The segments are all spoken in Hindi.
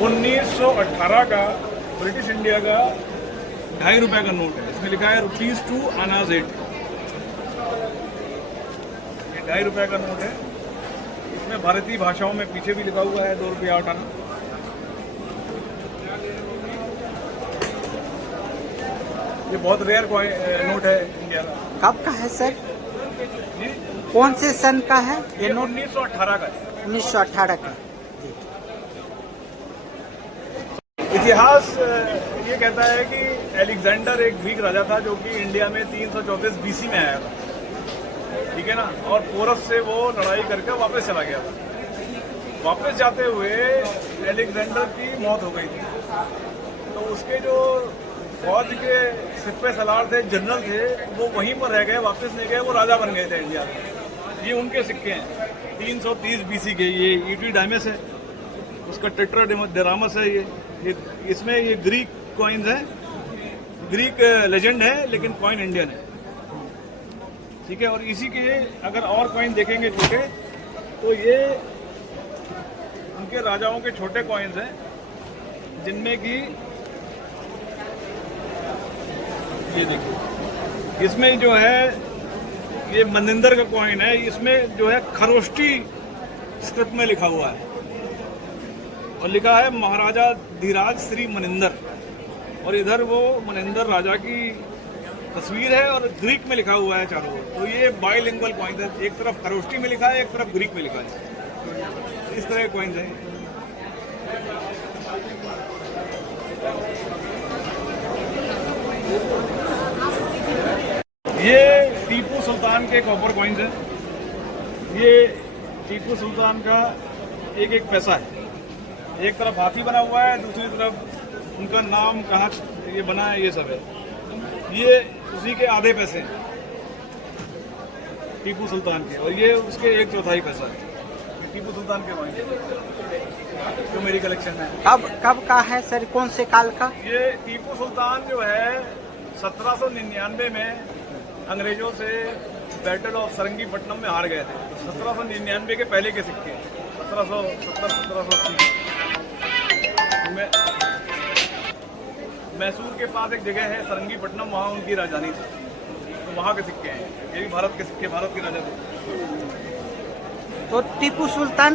1918 का ब्रिटिश इंडिया का ₹2.5 का नोट है। इसमें लिखा है ₹2 आनाज 8। ये ₹2.5 का नोट है। इसमें भारतीय भाषाओं में पीछे भी लिखा हुआ है ₹2 8 आना। ये बहुत रेयर नोट है इंडिया का। कब का है सर? जी, कौन से सन का है ये ये नोट? 1918 का है। 1918 का। इतिहास ये कहता है कि अलेक्जेंडर एक ग्रीक राजा था जो कि इंडिया में 334 BC में आया था, ठीक है ना। और पोरस से वो लड़ाई करके वापस चला गया था। वापस जाते हुए अलेक्जेंडर की मौत हो गई थी, तो उसके जो फौज के सिपह सलार थे, जनरल थे, वो वहीं पर रह गए, वापस नहीं गए, वो राजा बन गए थे इंडिया में। ये उनके सिक्के हैं 330 BC के। ये यूटीडाइमस है, उसका टेट्राडेरामस है। ये इसमें ये ग्रीक कॉइन्स है, ग्रीक लेजेंड है, लेकिन कॉइन इंडियन है, ठीक है। और इसी के अगर और कॉइन देखेंगे छोटे, तो ये उनके राजाओं के छोटे कॉइन्स हैं, जिनमें कि ये देखिए, इसमें जो है ये मनिंदर का कॉइन है। इसमें जो है खरोष्टी स्क्रिप्ट में लिखा हुआ है और लिखा है महाराजा धीराज श्री मनिंदर, और इधर वो मनिंदर राजा की तस्वीर है और ग्रीक में लिखा हुआ है चारों ओर। तो ये बाइलिंगुअल कॉइन है, एक तरफ खरोष्टी में लिखा है, एक तरफ ग्रीक में लिखा है। इस तरह के कॉइन्स हैं। ये टीपू सुल्तान के कॉपर कॉइन्स हैं। ये टीपू सुल्तान का एक एक पैसा है। एक तरफ हाथी बना हुआ है, दूसरी तरफ उनका नाम कहाँ ये बना है, ये सब है। ये उसी के आधे पैसे हैं टीपू सुल्तान के, और ये उसके 1/4 पैसा है। टीपू सुल्तान के कॉइन जो मेरी कलेक्शन है। कब का है सर? कौन से काल का? ये टीपू सुल्तान जो है 1799 में अंग्रेजों से बैटल ऑफ सरंगीपट्टनम में हार गए थे। तो 1799 के पहले के सिक्के, 1770-1780 में मैसूर के पास एक जगह है सरंगीपट्टनम, वहाँ उनकी राजधानी थी, तो वहाँ के सिक्के हैं। ये भी भारत के सिक्के, भारत के राजा थे। तो टीपू सुल्तान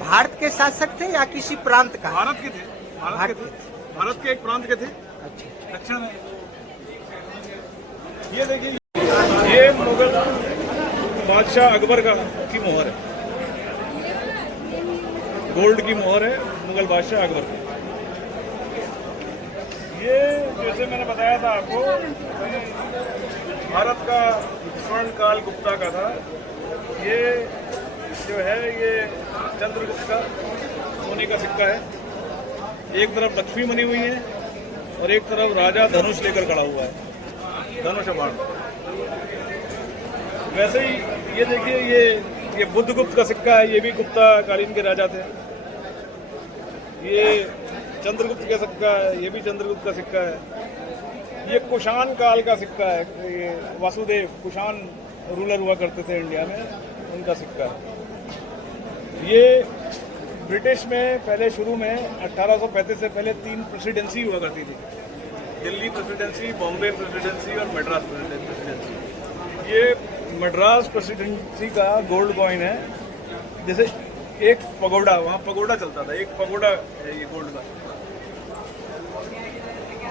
भारत के शासक थे या किसी प्रांत का? भारत के थे, भारत के एक प्रांत के थे। अच्छा, अच्छा है। ये देखिए, ये मुगल बादशाह अकबर की मोहर है, गोल्ड की मोहर है, मुगल बादशाह अकबर की। ये जैसे मैंने बताया था आपको, भारत का स्वर्ण काल गुप्ता का था। ये जो है ये चंद्रगुप्त का सोने का सिक्का है। एक तरफ लक्ष्मी बनी हुई है और एक तरफ राजा धनुष लेकर खड़ा हुआ है, धनुष बाण। वैसे ही ये देखिए, ये बुद्धगुप्त का सिक्का है। ये भी गुप्ता कालीन के राजा थे। ये चंद्रगुप्त का सिक्का है, ये भी चंद्रगुप्त का सिक्का है। ये कुषाण काल का सिक्का है। ये वासुदेव कुषाण रूलर हुआ करते थे इंडिया में, उनका सिक्का है। ये ब्रिटिश में पहले शुरू में 1835 से पहले 3 प्रेसिडेंसी हुआ करती थी, दिल्ली प्रेसिडेंसी, बॉम्बे प्रेसिडेंसी और मद्रास प्रेसिडेंसी। ये मद्रास प्रेसिडेंसी का गोल्ड कॉइन है। जैसे एक पगोड़ा, वहाँ पगोड़ा चलता था, एक पगोड़ा है ये गोल्ड का।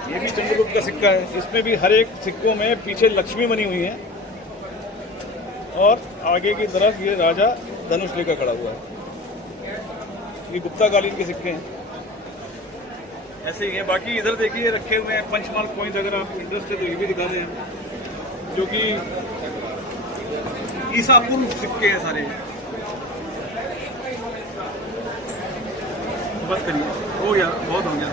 ये भी चंद्रगुप्त का सिक्का है। इसमें भी हर एक सिक्कों में पीछे लक्ष्मी बनी हुई है और आगे की तरफ ये राजा धनुष लेकर खड़ा हुआ है। ये गुप्ता कालीन के सिक्के हैं। ऐसे ही है। बाकी इधर देखिए रखे हुए हैं पंचमार्क कॉइन्स, अगर आप इंटरेस्ट है तो ये भी दिखा रहे हैं, जो कि ईसा पूर्व सिक्के हैं सारे। बस करिए, हो गया, बहुत हो गया।